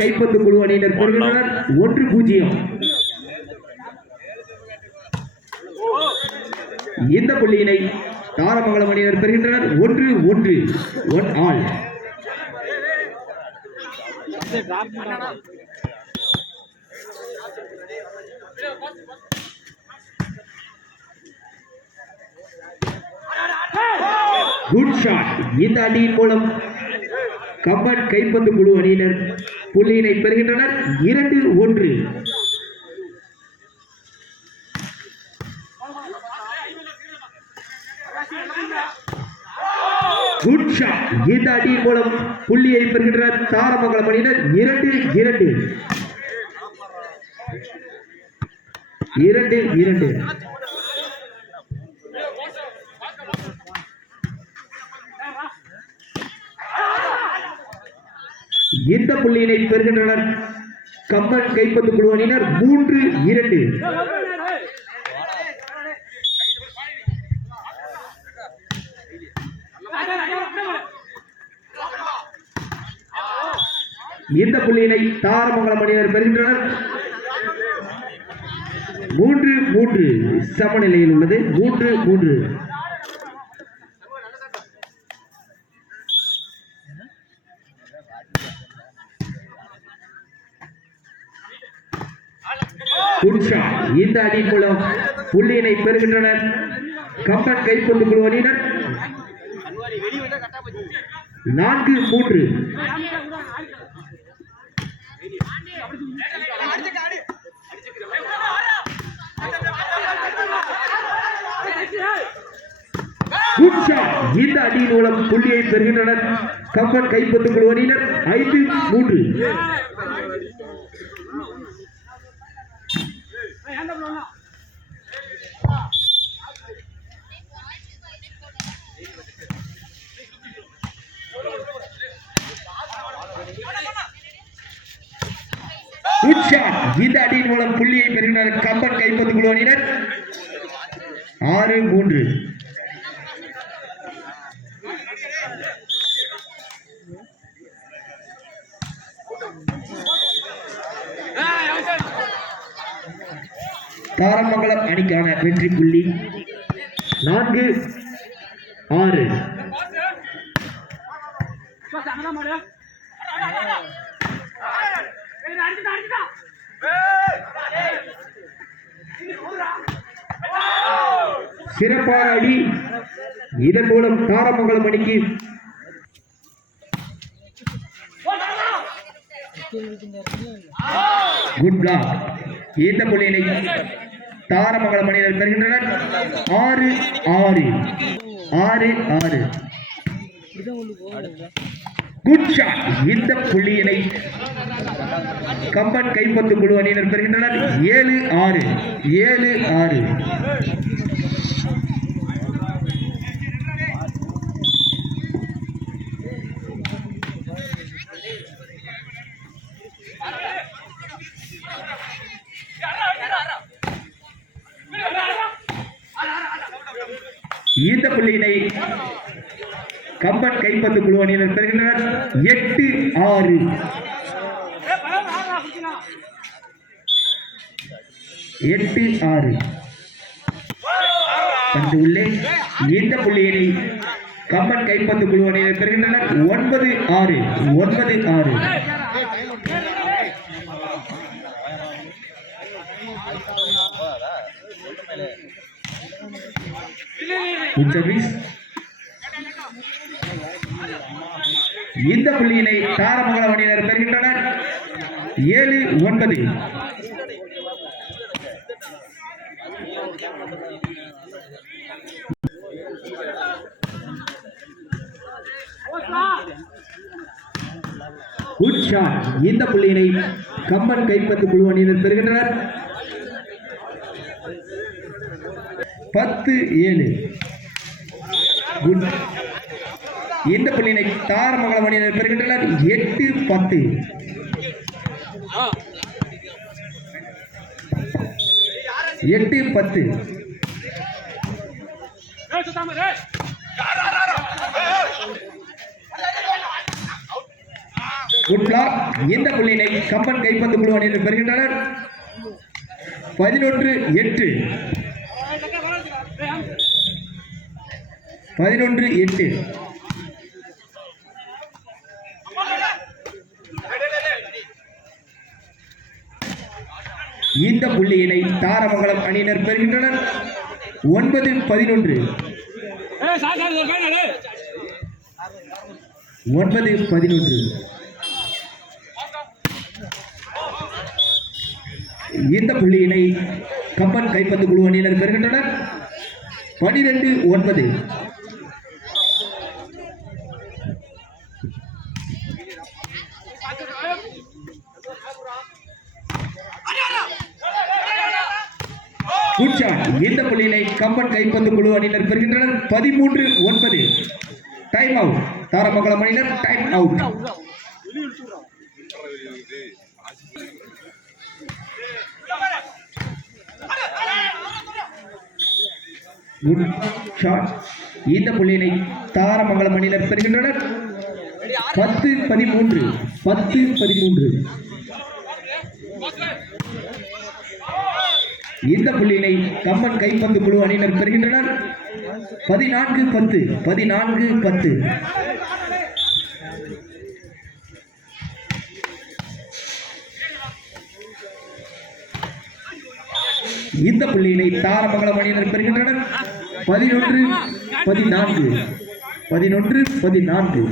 கைப்பந்து குழு அணியினர் பெறுகின்றனர் 1-0. இந்த புள்ளியினை தாரமங்கலம் அணியினர் பெறுகின்றனர் 1-1. 1 ஆல். Good shot. இந்த அணியின் மூலம் கம்பன் கைப்பந்து குழு அணியினர் புள்ளியினை பெறுகின்றனர் 2-1. Good shot. இந்த அணியின் மூலம் புள்ளியை பெறுகின்றனர் தாரமங்கலம் அணியினர் 2-2. 2-2. இந்த புள்ளியினை பெறுகின்றனர் கம்பன் கைப்பந்து குழு அணியினர் 3-2. இந்த புள்ளியினை தாரமங்கலம் அணியினர் பெறுகின்றனர் 3-3. சமநிலையில் உள்ளது 3-3. இந்த அணி மூலம் புள்ளியினை பெறுகின்றனர் கம்பன் கைப்பந்து குழு அணியினர் 4-3. இந்த அணியின் மூலம் புள்ளியை பெறுகின்றனர் கம்பன் கைப்பந்து குழு அணியினர் 5-3. இந்த அணியின் மூலம் புள்ளியை பெறுகின்றனர் கம்பன் கைப்பந்து குழு அணியினர் 6-3. தாரமங்கலம் அணிக்கான வெற்றி புள்ளி 4-6. சிறப்பான அடி. இதன் மூலம் தாரமங்கலம் அணிக்கு குட் பிளாக். இந்த புள்ளியினை தாரமங்கலம் அணியினர் பெறுகின்றனர் 6-6. 6-6. Good shot. இந்த புள்ளியினை கம்பன் கைப்பந்து குழு அணியினர் பெறுகின்றனர் 7-6. 7-6. இந்த புள்ளியினை கம்பன் கைப்பந்து குழு அணியினர் பெறுகின்றனர் 8-6. 8-6. பந்து உள்ளே. இந்த புள்ளியினை கம்பன் கைப்பந்து குழு அணியினர் பெறுகின்றனர் 9-6. 9-6. இந்த புள்ளியினை தாரமங்கலம் அணியினர் பெறுகின்றனர் 7-9. இந்த புள்ளியினை கம்பன் கைப்பந்து குழு அணியினர் பெறுகின்றனர் 10-7. இந்த புள்ளியினை தாரமங்கலம் அணியினர் பெறுகின்றனர் 8-10. 8-10. இந்த புள்ளியினை கம்பன் கைப்பந்து குழு அணியினர் பெறுகின்றனர். 11-8. 11-8. இந்த புள்ளியினை தாரமங்கலம் அணியினர் பெறுகின்றனர். 9-11. 9-11. இந்த புள்ளியினை கம்பன் கைப்பந்து குழு அணியினர் பெறுகின்றனர். 12-9. இந்த புள்ளியினை கம்பன் கைப்பந்து குழு அணியினர் பெறுகின்றனர். 13-9. Time out. தாரமங்கலம் அணியினர் டைம் அவுட். இந்த புள்ளியினை தாரமங்கலம் அணியினர் பெறுகின்றனர். 10-13. 10-13. இந்த புள்ளியினை கம்பன் கைப்பந்து குழு அணியினர் பெறுகின்றனர். 14-10. 14-10. இந்த புள்ளியினை தாரமங்கலம் அணியினர் பெறுகின்றனர். 11-14. 11-14.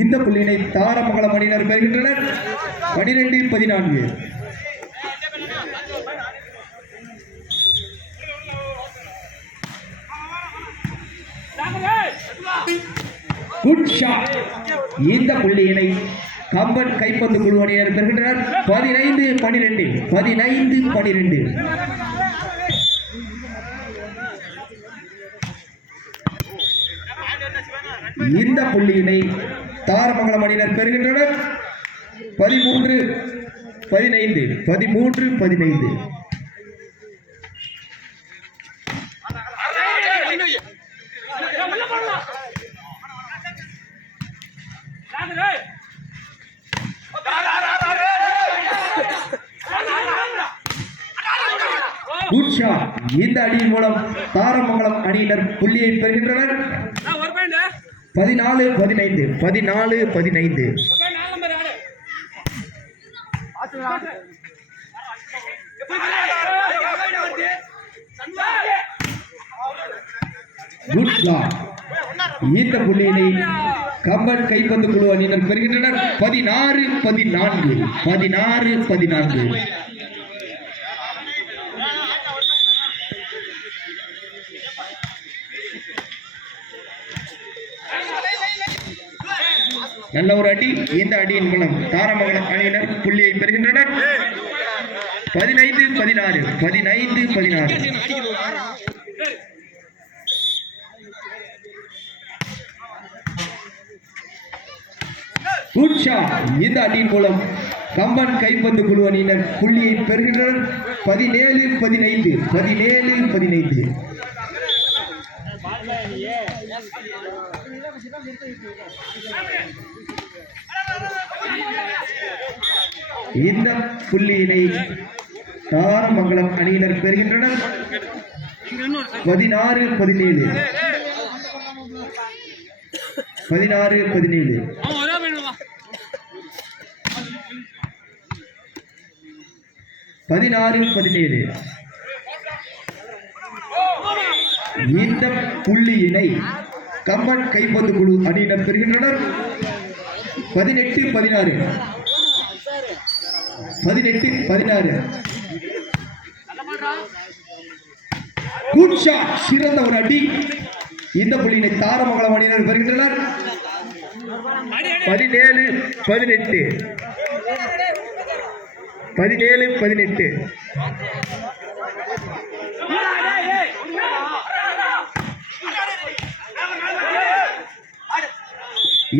இந்த புள்ளியினை தாரமங்கலம் அணியினர் பெறுகின்றனர். 12-14. இந்த புள்ளியினை கம்பன் கைப்பந்து குழு அணியினர் பெறுகின்றனர். 15-12. 15-12. இந்த புள்ளியினை தாரமங்கலம் அணியினர் பெறுகின்றனர். 13-15. 13-15. இந்த அடியின் மூலம் தாரமங்கலம் அணியினர் புள்ளியை பெறுகின்றனர். 14-15. 14-15. இந்த புள்ளியினை கம்பன் கைப்பந்து குழு அணியினர் பெறுகின்றனர். 16-14. 16-14. நல்ல ஒரு அடி. இந்த அடியின் மூலம் தாரமங்கலம் அணியினர் புள்ளியை பெறுகின்றனர். 15-16. 15-16. இந்த அடியின் மூலம் கம்பன் கைப்பந்து குழு அணியினர் புள்ளியை பெறுகின்றனர். 17-15. 17-15. இந்த புள்ளியினை தாரமங்கலம் அணியினர் பெறுகின்றனர். 16-17. 16-17. இந்த புள்ளியினை கம்பன் கைப்பந்து குழு அணியினர் பெறுகின்றனர். 18-16. 18-16. சிறந்த ஒரு அடி. இந்த புள்ளியினை தாரமங்கலம் அணியினர் பெறுகின்றனர். 17-18. 17-18.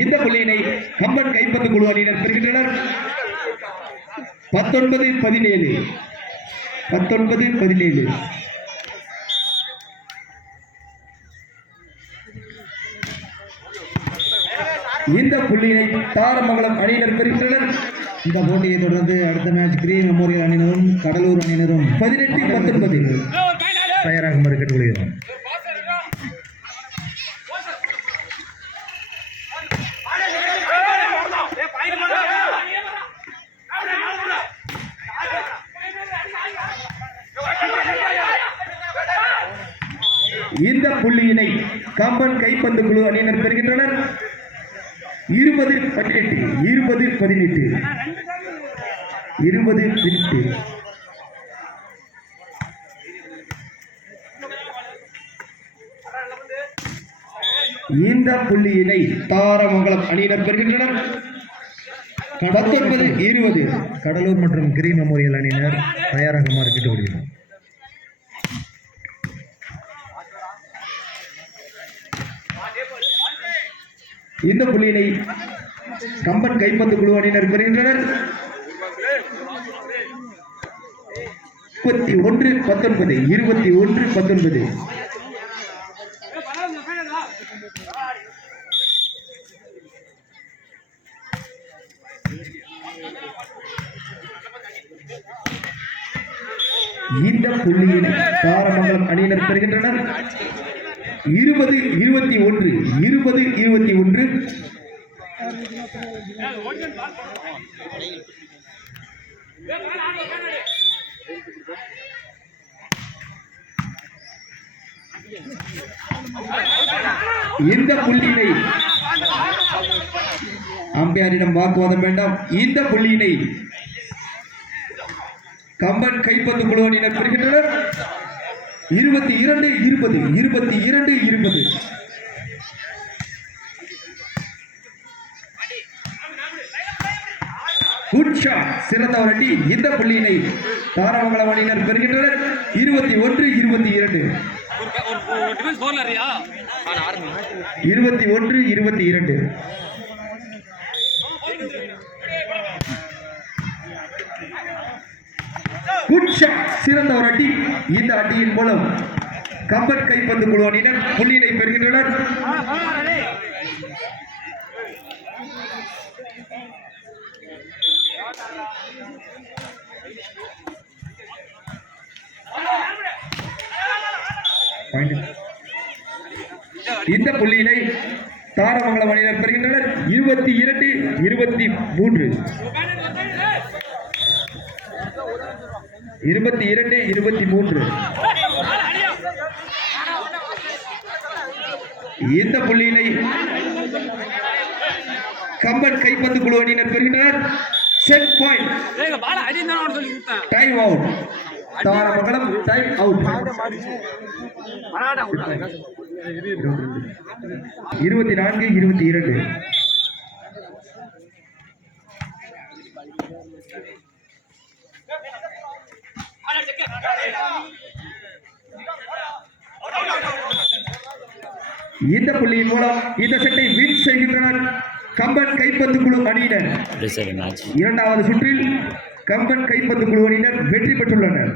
இந்த புள்ளியினை கம்பன் கைப்பந்து குழு அணியினர் பெறுகின்றனர். 19-17. 19-17. இந்த புள்ளியை தாரமங்கலம் அணியினர் பெறுகின்றனர். இந்த போட்டியை தொடர்ந்து அடுத்த மேட்ச் கிரீன் மெமோரியல் அணியினரும் கடலூர் அணியினரும் 18-19 தயாராகுமாறு கேட்டுக்கொள்கிறோம். இந்த புள்ளியினை கம்பன் கைப்பந்து குழு அணியினர் பெறுகின்றனர். 20-18 20-18 20-18. இந்த புள்ளியினை தாரமங்கலம் அணியினர் பெறுகின்றனர். 19-20 கடலூர் மற்றும் கிரீன் மெமோரியல் அணியினர் தயாராகுமாறு கேட்டுக்கொள்கிறோம். இந்த புள்ளியினை கம்பன் கைப்பந்து குழு அணியினர் பெறுகின்றனர். 21-19 21-19. இந்த புள்ளியினை தாரமங்கலம் அணியினர் பெறுகின்றனர். 20-21 20-21. இந்த புள்ளியினை அம்பையாரிடம் வாக்குவாதம் வேண்டாம். இந்த புள்ளியினை கம்பன் கைப்பந்து குழு அணியினர் பெறுகின்றனர். 22-20 22-20. குட் ஷாட், சிறந்த ஒரு அடி. இந்த புள்ளியினை தாரமங்கலம் அணியினர் பெறுகின்றனர். 21-22 21-22. குட் ஷாட், சிறந்த ஒரு அடி. இந்த அடியின் மூலம் கம்பன் கைப்பந்து குழு அணியினர் புள்ளியினை பெறுகின்றனர். இந்த புள்ளியினை தாரமங்கலம் அணியினர் பெறுகின்றனர். 22-23 22-23. இந்த புள்ளியினை கம்பன் கைப்பந்து குழு அணியினர் பெறுகின்றனர். Set point, time out. Tharamangalam time out. 24-22. இந்த புள்ளியின் மூலம் இந்த செட்டை வின் செய்கின்றனர் கம்பன் கைப்பந்து குழு அணியினர். இரண்டாவது சுற்றில் கம்பன் கைப்பந்து குழு அணியினர் வெற்றி பெற்றுள்ளனர்.